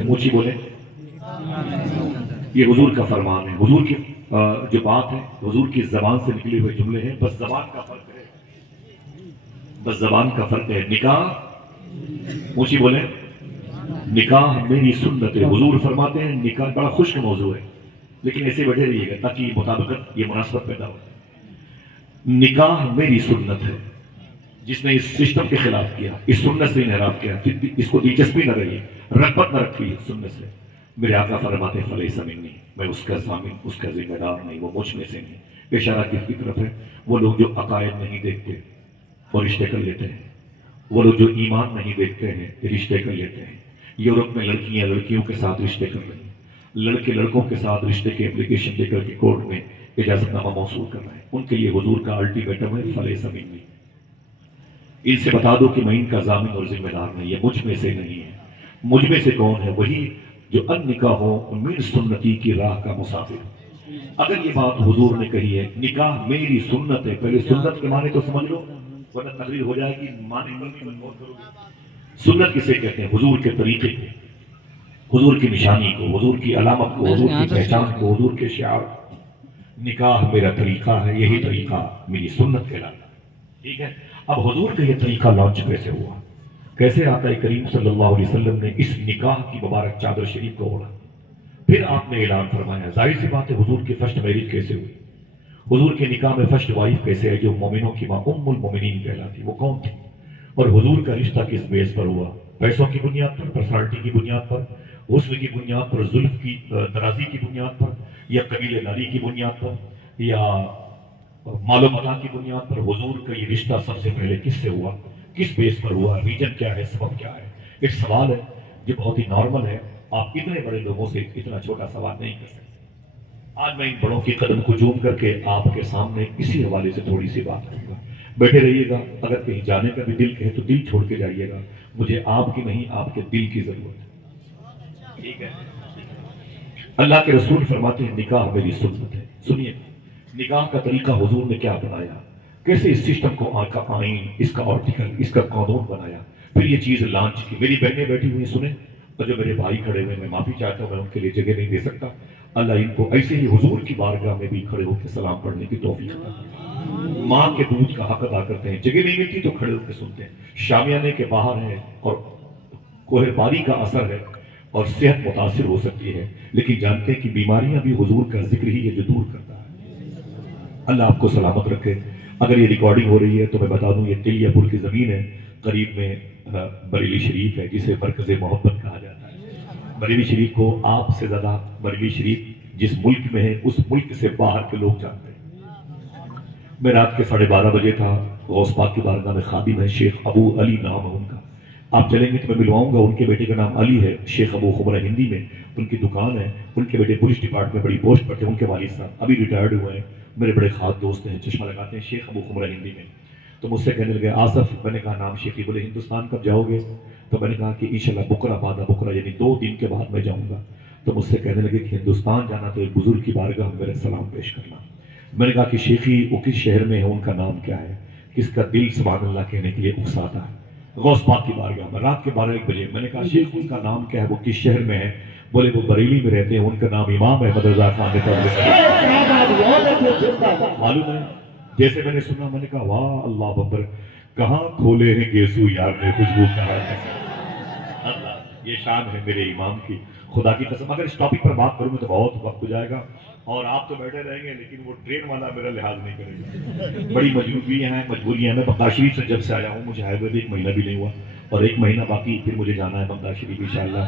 اونچی بولیں. یہ حضور کا فرمان ہے. حضور کی جو بات ہے حضور کی زبان سے نکلے ہوئے جملے ہیں. بس زبان کا فرق ہے, بس زبان کا فرق ہے. نکاح, اونچی بولیں, نکاح میری سنت ہے. حضور فرماتے ہیں نکاح بڑا خشک موضوع ہے لیکن ایسے بیٹھے رہیے گا تاکہ مطابقت, یہ مناسبت پیدا ہو. نکاح میری سنت ہے. جس نے اس سسٹم کے خلاف کیا, اس سنت سے انحراف کیا, اس کو دلچسپی نہ رہی, رغبت نہ رکھی سنت سے, میرے آقا فرماتے ہیں فلیس منی, میں اس کا ضامن, اس کا ذمہ دار نہیں, وہ مجھ میں سے نہیں. اشارہ کس کی طرف ہے؟ وہ لوگ جو عقائد نہیں دیکھتے اور رشتے کر لیتے ہیں, وہ لوگ جو ایمان نہیں دیکھتے ہیں رشتے کر لیتے ہیں. یورپ میں لڑکیاں لڑکیوں کے ساتھ رشتے کر رہی ہیں, لڑکے لڑکوں کے ساتھ رشتے کی اپلیکیشن دے کر کے کورٹ میں اجازت نامہ موصول کر رہے ہیں. ان کے لیے حضور کا الٹیمیٹم ہے فلیس منی. ان سے بتا دو کہ میں ان کا ضامن اور ذمہ دار نہیں, یہ مجھ میں سے نہیں ہے. مجھ میں سے کون ہے؟ وہی جو النکاح من سنتی کی راہ کا مسافر. اگر یہ بات حضور نے کہی ہے نکاح میری سنت ہے, پہلے سنت کے معنی تو سمجھ لو ورنہ تقریر ہو جائے گی. سنت کسے کہتے ہیں؟ حضور کے طریقے کو, حضور کی نشانی کو, حضور کی علامت کو, حضور کی پہچان کو, حضور کے شعار. نکاح میرا طریقہ ہے, یہی طریقہ میری سنت کہلاتا ہے. ٹھیک ہے. اب حضور کا یہ طریقہ لانچ کیسے ہوا؟ کیسے آقا کریم صلی اللہ علیہ وسلم نے اس نکاح کی مبارک چادر شریف کو اوڑھا؟ پھر آپ نے اعلان فرمایا. ظاہر سی بات ہے حضور کی فرسٹ میرج کیسے ہوئی, حضور کے نکاح میں فرسٹ وائف کیسے ہے جو مومنوں کی ماں ام المومنین کہلاتی, وہ کون تھی؟ اور حضور کا رشتہ کس بیس پر ہوا؟ پیسوں کی بنیاد پر, پرسنالٹی کی بنیاد پر, حسن کی بنیاد پر, زلف کی درازی کی بنیاد پر, یا قبیلے داری کی بنیاد پر, یا مال و متا کی بنیاد پر؟ حضور کا یہ رشتہ سب سے پہلے کس سے ہوا, کس بیس پر ہوا, ریجن کیا ہے, سبب کیا ہے؟ ایک سوال ہے جو بہت ہی نارمل ہے. آپ اتنے بڑے لوگوں سے اتنا چھوٹا سوال نہیں کر سکتے. آج میں ان بڑوں کی قدم کو چوم کر کے آپ کے سامنے اسی حوالے سے تھوڑی سی بات کروں گا. بیٹھے رہیے گا, اگر کہیں جانے کا بھی دل کہے تو دل چھوڑ کے جائیے گا. مجھے آپ کی نہیں, آپ کے دل کی ضرورت ہے. ٹھیک ہے. اللہ کے رسول فرماتے ہیں نکاح میری سنت ہے. سنیے نکاح کا طریقہ حضور نے کیا بنایا, کیسے اس سسٹم کو آئین, اس کا آرٹیکل, اس کا قانون بنایا, پھر یہ چیز لانچ کی. میری بہنیں بیٹھی ہوئی سنیں, اور جو میرے بھائی کھڑے ہوئے, میں معافی چاہتا ہوں, میں ان کے لیے جگہ نہیں دے سکتا. اللہ ان کو ایسے ہی حضور کی بارگاہ میں بھی کھڑے ہو کے سلام پڑھنے کی توفیق عطا کرے. ماں کے دودھ کا حق ادا کرتے ہیں, جگہ نہیں ملتی تو کھڑے ہو کے سنتے ہیں. شامیانے کے باہر ہے اور کوہ باری کا اثر ہے اور صحت متاثر ہو سکتی ہے, لیکن جانتے ہیں کہ بیماریاں بھی حضور کا ذکر ہی ہے جو دور کرتا ہے. اللہ آپ کو سلامت رکھے. اگر یہ ریکارڈنگ ہو رہی ہے تو میں بتا دوں یہ تلیہ پور کی زمین ہے, قریب میں بریلی شریف ہے جسے مرکز محبت کہا جاتا ہے. بریلی شریف کو آپ سے زیادہ بریلی شریف جس ملک میں ہے اس ملک سے باہر کے لوگ جانتے ہیں. میں رات کے 12:30 بجے تھا, غوث پاک کی بارگاہ میں خادم ہے, شیخ ابو علی نام ہے ان کا. آپ چلیں گے تو میں ملواؤں گا, ان کے بیٹے کا نام علی ہے, شیخ ابو خمرہ ہندی میں ان کی دکان ہے. ان کے بیٹے پولیس ڈپارٹمنٹ میں بڑی پوسٹ پر تھے, ان کے والد صاحب ابھی ریٹائرڈ ہوئے ہیں, میرے بڑے خاص دوست ہیں, چشمہ لگاتے ہیں, شیخ ابو خمرہ ہندی میں. تو مجھ سے کہنے لگے آصف, میں نے کہا نام شیخی, بولے ہندوستان کب جاؤ گے؟ تو میں نے کہا کہ انشاءاللہ بکرہ بعد بکرہ, یعنی 2 دن کے بعد میں جاؤں گا. تو مجھ سے کہنے لگے کہ ہندوستان جانا تو ایک بزرگ کی بارگاہ میں میرے سلام پیش کرنا. میں نے کہا کہ شیخی وہ کس شہر میں ہے, ان کا نام کیا ہے, کس کا دل سبحان اللہ کہنے کے لیے اکساتا ہے؟ غوث پاک کی بارگاہ میں رات کے 12-1 بجے. میں نے کہا شیخ ان کا نام کیا ہے, وہ کس شہر میں ہے؟ بولے وہ بریلی میں رہتے ہیں, ان کا نام امام احمد رضا خان معلوم ہے. جیسے میں نے سنا میں نے کہا واہ اللہ ببر, کہاں کھولے ہیں گیسو یار نے خوشبو کہاں ہے. اللہ, یہ شان ہے میرے امام کی, خدا کی قسم. اگر اس ٹاپک پر بات کروں گا تو بہت وقت ہو جائے گا اور آپ تو بیٹھے رہیں گے, لیکن وہ ٹرین والا میرا لحاظ نہیں کرے گا. بڑی مجبوریاں ہیں, مجبوریاں. میں بغداد شریف سے جب سے آیا ہوں, مجھے آئے ہوئے 1 مہینہ بھی نہیں ہوا, اور 1 مہینہ باقی, پھر مجھے جانا ہے بغداد شریف انشاءاللہ.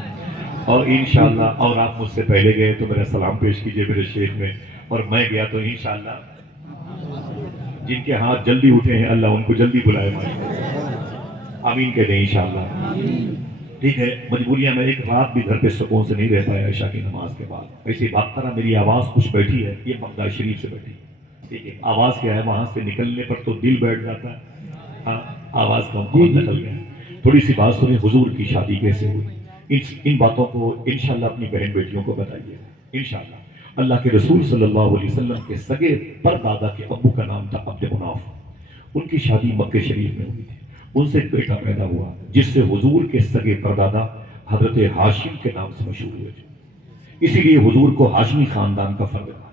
اور انشاءاللہ, اور آپ مجھ سے پہلے گئے تو میرا سلام پیش کیجئے میرے شیخ میں, اور میں گیا تو انشاءاللہ جن کے ہاتھ جلدی اٹھے ہیں اللہ ان کو جلدی بلائے. آمین کہہ دیں انشاءاللہ. ٹھیک ہے. مجبوریاں, میں ایک رات بھی گھر پہ سکون سے نہیں رہ پایا عشاء کی نماز کے بعد. ایسی بات کرا, میری آواز کچھ بیٹھی ہے, یہ بغداد شریف سے بیٹھی. ٹھیک ہے. آواز کیا ہے, وہاں سے نکلنے پر تو دل بیٹھ جاتا ہے. ہاں, آواز کا کون نکل گیا. تھوڑی سی بات سنیں, حضور کی شادی کیسے ہوئی, ان باتوں کو انشاءاللہ اپنی بہن بیٹیوں کو بتائیے انشاءاللہ. اللہ کے رسول صلی اللہ علیہ وسلم کے سگے پر دادا کے ابو کا نام تھا عبد مناف. ان کی شادی مکہ شریف میں ہوئی تھی. ان سے ایک بیٹا پیدا ہوا جس سے حضور کے سگے پردادا حضرت ہاشم کے نام سے مشہور ہوئے تھے، اسی لیے حضور کو ہاشمی خاندان کا فرد کہا۔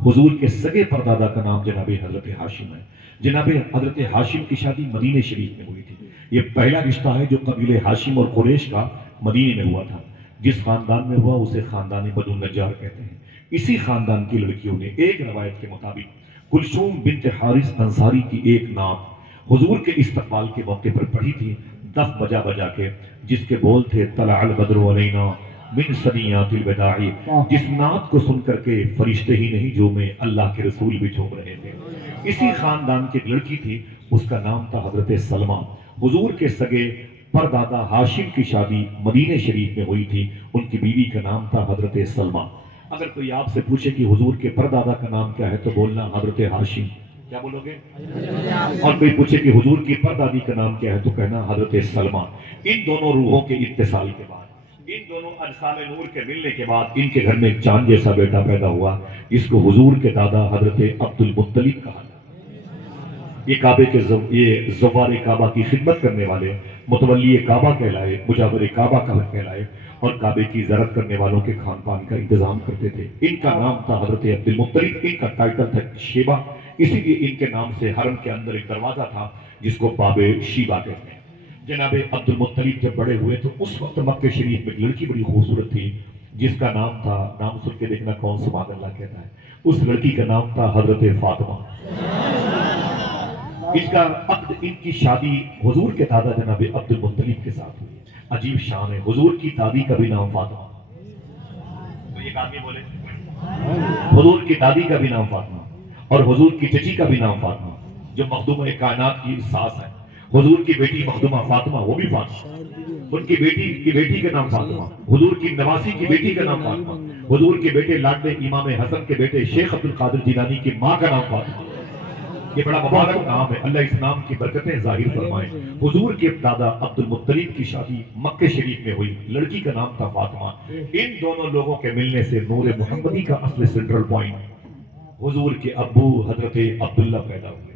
حضور کے سگے پردادا کا نام جناب حضرت ہاشم ہے۔ جناب حضرت ہاشم کی شادی مدینہ شریف میں ہوئی تھی۔ یہ پہلا رشتہ ہے جو قبیلے ہاشم اور قریش کا مدینے میں ہوا تھا۔ جس خاندان میں ہوا اسے خاندان بنو نجار کہتے ہیں۔ اسی خاندان کی لڑکیوں نے ایک روایت کے مطابق کلثوم بنت حارث انصاری کی ایک نعت حضور کے استقبال کے موقع پر پڑھی تھی، دف بجا بجا کے، جس کے بول تھے طلع البدر علینا من ثنیات الوداع۔ جس نعت کو سن کر کے فرشتے ہی نہیں جھومے، اللہ کے رسول بھی جھوم رہے تھے۔ اسی خاندان کی لڑکی تھی، اس کا نام تھا حضرت سلمہ۔ حضور کے سگے پردادا ہاشم کی شادی مدینہ شریف میں ہوئی تھی، ان کی بیوی کا نام تھا حضرت سلمہ۔ اگر کوئی آپ سے پوچھے کہ حضور کے پردادا کا نام کیا ہے تو بولنا حضرت ہاشم، کیا بولو گے؟ اور کوئی پوچھے کہ حضور کی پردادی کا نام کیا ہے تو کہنا حضرت سلمہ۔ ان دونوں روحوں کے اتصال کے بعد، ان دونوں اجسام نور کے ملنے کے بعد ان کے گھر میں ایک چاند جیسا بیٹا پیدا ہوا، جس کو حضور کے دادا حضرت عبد المطلب کہا جاتا ہے۔ یہ کعبے کے یہ زوار کعبہ کی خدمت کرنے والے متولی کعبہ کہلائے، مجاور کعبہ کہلائے، اور کعبے کی زیارت کرنے والوں کے کھان پان کا انتظام کرتے تھے۔ ان کا نام تھا حضرت عبد المطلب، ان کا ٹائٹل تھا شیبہ، اسی لیے ان کے نام سے حرم کے اندر ایک دروازہ تھا جس کو باب شیبہ کہتے ہیں۔ جناب عبد المطلب جب بڑے ہوئے تو اس وقت مکہ شریف میں ایک لڑکی بڑی خوبصورت تھی جس کا نام تھا، نام سن کے دیکھنا کون سبحان اللہ کہتا ہے، اس لڑکی کا نام تھا حضرت فاطمہ۔ اس کا عقد، ان کی شادی حضور کے دادا جناب عبد المطلب کے ساتھ ہوئی۔ عجیب شان ہے، حضور کی دادی کا بھی نام فاطمہ، تو ایک آدمی بولے حضور کی دادی کا بھی نام فاطمہ اور حضور کی چچی کا بھی نام فاطمہ، جو مخدومہ کائنات کی ساس ہے۔ حضور کی بیٹی مخدومہ فاطمہ، وہ بھی فاطمہ، ان کی بیٹی کا نام فاطمہ، حضور کی نواسی کی بیٹی کا نام فاطمہ، حضور کے بیٹے لاڈلے امام حسن کے بیٹے شیخ عبد القادر جیلانی کی ماں کا نام فاطمہ۔ یہ بڑا مبارک نام ہے، اللہ اس نام کی برکتیں ظاہر فرمائے۔ حضور کے دادا عبد المطلب کی شادی مکہ شریف میں ہوئی، لڑکی کا نام تھا فاطمہ۔ ان دونوں لوگوں کے ملنے سے نور محمدی کا اصل سینٹرل پوائنٹ، حضور کے ابو حضرت عبداللہ پیدا ہوئے۔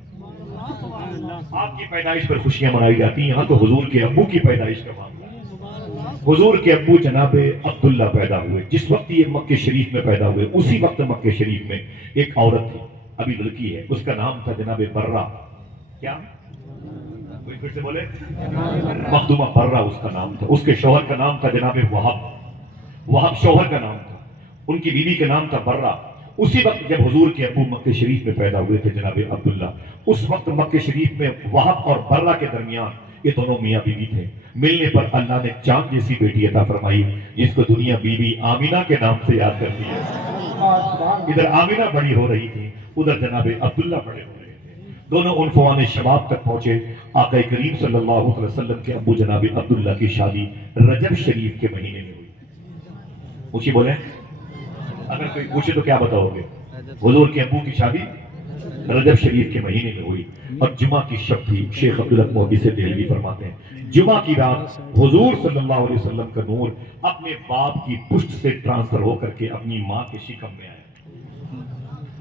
آپ کی پیدائش پر خوشیاں منائی جاتی ہیں، یہاں تو حضور کے ابو کی پیدائش کا معاملہ ہے۔ حضور کے ابو جناب عبداللہ پیدا ہوئے، جس وقت یہ مکہ شریف میں پیدا ہوئے اسی وقت مکہ شریف میں ایک عورت تھی، ابھی لڑکی ہے، اس کا نام تھا جناب برہ۔ کیا؟ کوئی پھر سے بولے؟ مخدومہ برہ اس کا نام تھا۔ اس کے شوہر کا نام تھا جناب وہب شوہر کا نام تھا، ان کی بیوی کا نام تھا برہ۔ اسی وقت جب حضور کے ابو مکہ شریف میں پیدا ہوئے تھے جناب عبداللہ، اس وقت مکہ شریف میں وہب اور برہ کے درمیان یہ دونوں میاں بیوی تھے۔ ملنے پر اللہ نے چاند جیسی بیٹی عطا فرمائی، جس کو دنیا بی بی آمینہ کے نام سے یاد کرتی ہے۔ ادھر آمینہ بڑی ہو رہی تھی، ادھر جناب عبداللہ بڑے ہو رہے تھے۔ دونوں عنفوان شباب تک پہنچے۔ آقا کریم صلی اللہ علیہ وسلم کے ابو جناب عبداللہ کی شادی رجب شریف کے مہینے میں ہوئی۔ پوچھیے بولیں، اگر کوئی پوچھے تو کیا بتاؤ گے؟ حضور کے ابو کی شادی رجب شریف کے مہینے میں ہوئی، اور جمعہ کی شب تھی۔ شیخ عبدالحق محدث دہلوی فرماتے ہیں جمعہ کی رات حضور صلی اللہ علیہ وسلم کا نور اپنے باپ کی پشت سے ٹرانسفر ہو کر کے اپنی ماں کے شکم میں آیا۔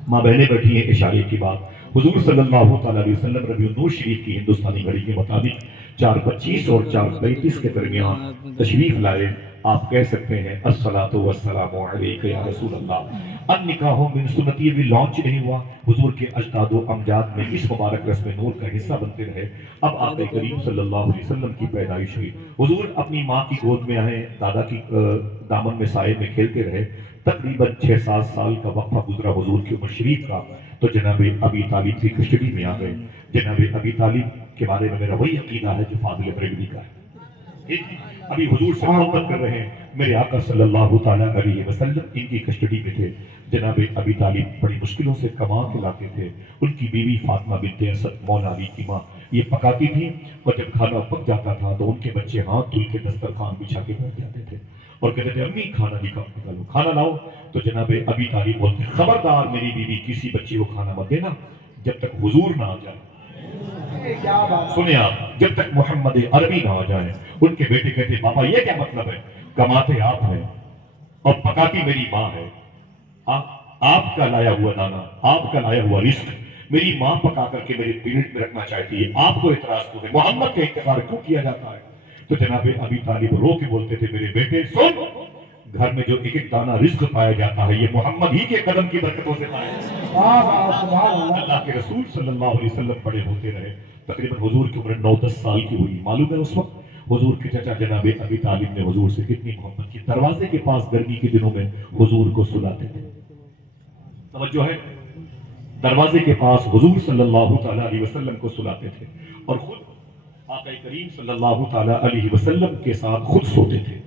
ماں بہنیں بیٹھی ہیں، اشارے کی بات۔ حضور صلی اللہ تعالیٰ علیہ وسلم ربیع النور شریف کی ہندوستانی گھڑی کے مطابق 4:25 اور 4:35 کے درمیان تشریف لائے۔ آپ کہہ سکتے ہیں الصلاۃ والسلام علیک یا رسول اللہ۔ النکاح من سنتی بھی لانچ نہیں ہوا، حضور کے اجداد و امجاد میں اس مبارک رسم نور کا حصہ بنتے رہے۔ اب آقا کریم صلی اللہ علیہ وسلم کی پیدائش ہوئی، حضور اپنی ماں کی گود میں آئے، دادا کی دامن میں سائے میں کھیلتے رہے۔ تقریباً 6-7 سال کا وقفہ گزرا حضور کی عمر شریف کا، تو جناب ابی طالب کی کسٹڈی میں آ گئے۔ جناب ابی طالب کے بارے میں میرا وہی عقیدہ ہے جو فاضل بریلوی کا ہے۔ ابھی حضور سے محبت کر رہے ہیں، میرے آقا صلی اللہ تعالیٰ علیہ وسلم ان کی کسٹڈی میں تھے۔ جناب ابی طالب بڑی مشکلوں سے کما کے لاتے تھے۔ ان کی بیوی فاطمہ بنت اسد مولا علی کی ماں یہ پکاتی تھی، اور جب کھانا پک جاتا تھا تو ان کے بچے ہاتھ دھل کے دسترخوان بچھا کے بیٹھ جاتے تھے اور کہتے تھے امی کھانا نکالو، کھانا لاؤ۔ تو جناب ابی طالب بولتے خبردار میری بیوی کسی بچے کو کھانا مت دینا جب تک حضور نہ آ جائے۔ سنیں آپ، جب تک محمد عربی نہ آ جائے۔ ان کے بیٹے کہتے بابا یہ کیا مطلب ہے؟ کماتے آپ ہیں اور پکاتی میری ماں ہے، آپ کا لایا ہوا دانا، آپ کا لایا ہوا رزق میری ماں پکا کر کے میرے پیٹ میں رکھنا چاہتی ہے، آپ کو اعتراض کیوں ہے؟ محمد کا انتظار کیوں کیا جاتا ہے؟ تو جناب ابی طالب رو کے بولتے تھے میرے بیٹے سن، گھر میں جو ایک ایک دانہ رزق پایا جاتا ہے یہ محمد ہی کے قدم کی برکتوں سے پایا جاتا ہے۔ اللہ کے رسول صلی اللہ علیہ وسلم بڑے ہوتے رہے، تقریباً حضور کی عمر 9-10 سال کی ہوئی۔ معلوم ہے اس وقت حضور کے چچا جناب ابی طالب نے حضور سے کتنی محبت کی، دروازے کے پاس گرمی کے دنوں میں حضور کو سلاتے تھے۔ توجہ ہے، دروازے کے پاس حضور صلی اللہ تعالیٰ علیہ وسلم کو سلاتے تھے اور خود آقا کریم صلی اللہ تعالیٰ علیہ وسلم کے ساتھ خود سوتے تھے۔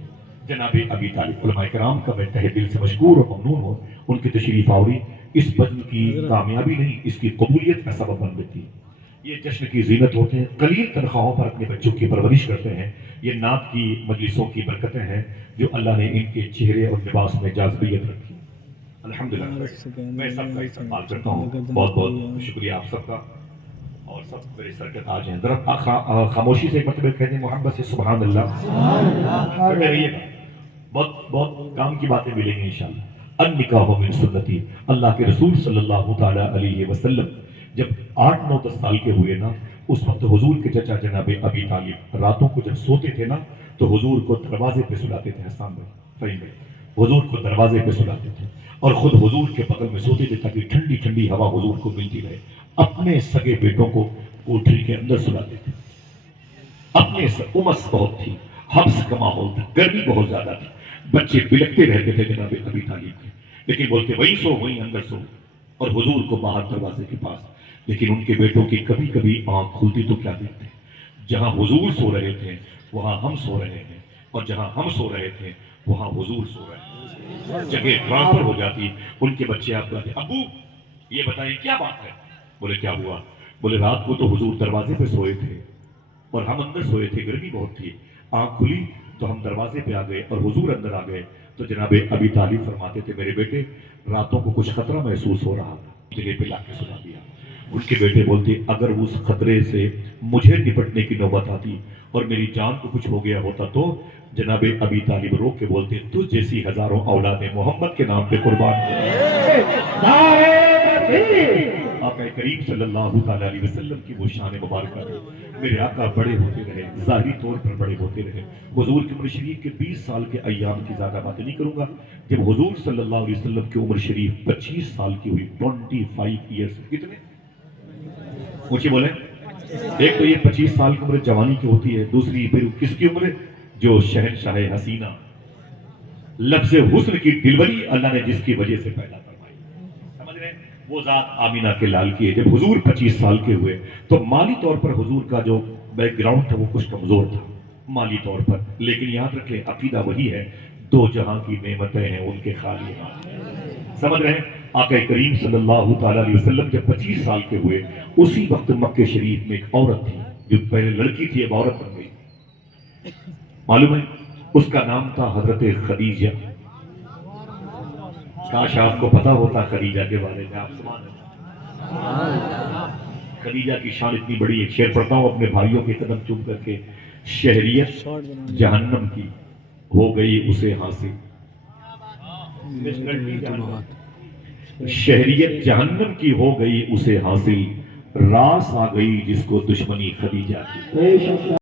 جناب ابی طالب، علماء کرام کا میں تہ دل سے مشکور اور ممنون ہوں، ان کی تشریف آوری اس بجن کی کامیابی نہیں، اس کی قبولیت کا سبب بن دیتی ہے۔ یہ جشن کی زینت ہوتے ہیں، قلیل تنخواہوں پر اپنے بچوں کی پرورش کرتے ہیں۔ یہ نعت کی مجلسوں کی برکتیں ہیں جو اللہ نے ان کے چہرے اور لباس میں جاذبیت رکھی۔ الحمدللہ میں سب کا استقبال کرتا ہوں، بہت بہت شکریہ آپ سب کا، اور سب میرے سر کے تاج ہیں۔ ذرا خاموشی سے ایک مرتبہ کہتے ہیں محبت سے سبحان اللہ۔ رہیے گا، بہت بہت کام کی باتیں ملیں گی انشاءاللہ۔ النکاح من سنتی، اللہ کے رسول صلی اللہ تعالیٰ علیہ وسلم جب 8-9-10 سال کے ہوئے نا، اس وقت حضور کے چچا جناب ابی طالب راتوں کو جب سوتے تھے نا تو حضور کو دروازے پہ سلاتے تھے۔ حسان بھائی، فہیم بھائی، حضور کو دروازے پہ سلاتے تھے اور خود حضور کے بغل میں سوتے تھے تاکہ ٹھنڈی ٹھنڈی ہوا حضور کو ملتی رہے۔ اپنے سگے بیٹوں کو کوٹری کے اندر سلاتے تھے۔ اپنے امس بہت تھی، حبس کا ماحول تھا، گرمی بہت زیادہ تھی، بچے بلکتے رہتے تھے جناب ابی طالب کے، لیکن بولتے وہیں سو وہیں اندر سو، اور حضور کو باہر دروازے کے پاس۔ لیکن ان کے بیٹوں کی کبھی کبھی آنکھ کھلتی تو کیا دیکھتے، جہاں حضور سو رہے تھے وہاں ہم سو رہے ہیں، اور جہاں ہم سو رہے تھے وہاں حضور سو رہے ہیں، جگہ ٹرانسفر ہو جاتی۔ ان کے بچے آپ کہتے ابو یہ بتائیں کیا بات ہے؟ بولے کیا ہوا؟ بولے رات کو تو حضور دروازے پہ سوئے تھے اور ہم اندر سوئے تھے، گرمی بہت تھی، آنکھ کھلی تو ہم دروازے پہ آ گئے اور حضور اندر آ گئے۔ تو جناب ابی طالب فرماتے تھے میرے بیٹے راتوں کو کچھ خطرہ محسوس ہو رہا تھا، جگہ پہ لا کے سلا دیا۔ ان کے بیٹے بولتے اگر اس خطرے سے مجھے نپٹنے کی نوبت آتی اور میری جان کو کچھ ہو گیا ہوتا تو جناب ابی طالب رو کے بولتے تجھ جیسی ہزاروں اولاد محمد کے نام پہ قربان آقا کریم صلی اللہ تعالیٰ علیہ وسلم کی وہ شان مبارکہ ہے۔ میرے آقا بڑے ہوتے رہے، ظاہری طور پر بڑے ہوتے رہے۔ حضور کی عمر شریف کے 20 سال کے ایام کی زیادہ باتیں نہیں کروں گا۔ جب حضور صلی اللہ علیہ وسلم کی عمر شریف 25 سال کی ہوئی، 25 ایئرس، کتنے اونچی بولیں؟ ایک تو یہ 25 سال کی عمر جوانی کی ہوتی ہے، دوسری پھر کس کی عمر ہے؟ جو شہنشاہ حسینہ، لفظ حسن کی ڈلیوری اللہ نے جس کی وجہ سے پیدا فرمائی، سمجھ رہے ہیں؟ وہ ذات آمینہ کے لال کی ہے۔ جب حضور 25 سال کے ہوئے تو مالی طور پر حضور کا جو بیک گراؤنڈ تھا وہ کچھ کمزور تھا مالی طور پر، لیکن یاد رکھیں عقیدہ وہی ہے، دو جہاں کی نعمتیں ہیں ان کے خالی ہاتھ ہیں، سمجھ رہے ہیں؟ آقا کریم صلی اللہ تعالیٰ علیہ وسلم جب 25 سال کے ہوئے اسی وقت مکہ شریف میں ایک عورت تھی جو پہلے لڑکی تھی اب عورت بن گئی، معلوم ہے؟ اس کا نام تھا حضرت خدیجہ۔ کاش آپ کو پتا ہوتا خدیجہ کے بارے میں، آپ سبحان اللہ۔ خدیجہ کی شان اتنی بڑی ہے، شعر پڑھتا ہوں اپنے بھائیوں کے قدم چوم کر کے، شہریت جہنم کی ہو گئی اسے حاصل، شہریت جہنم کی ہو گئی اسے حاصل، راس آ گئی جس کو دشمنی خدیجہ کی۔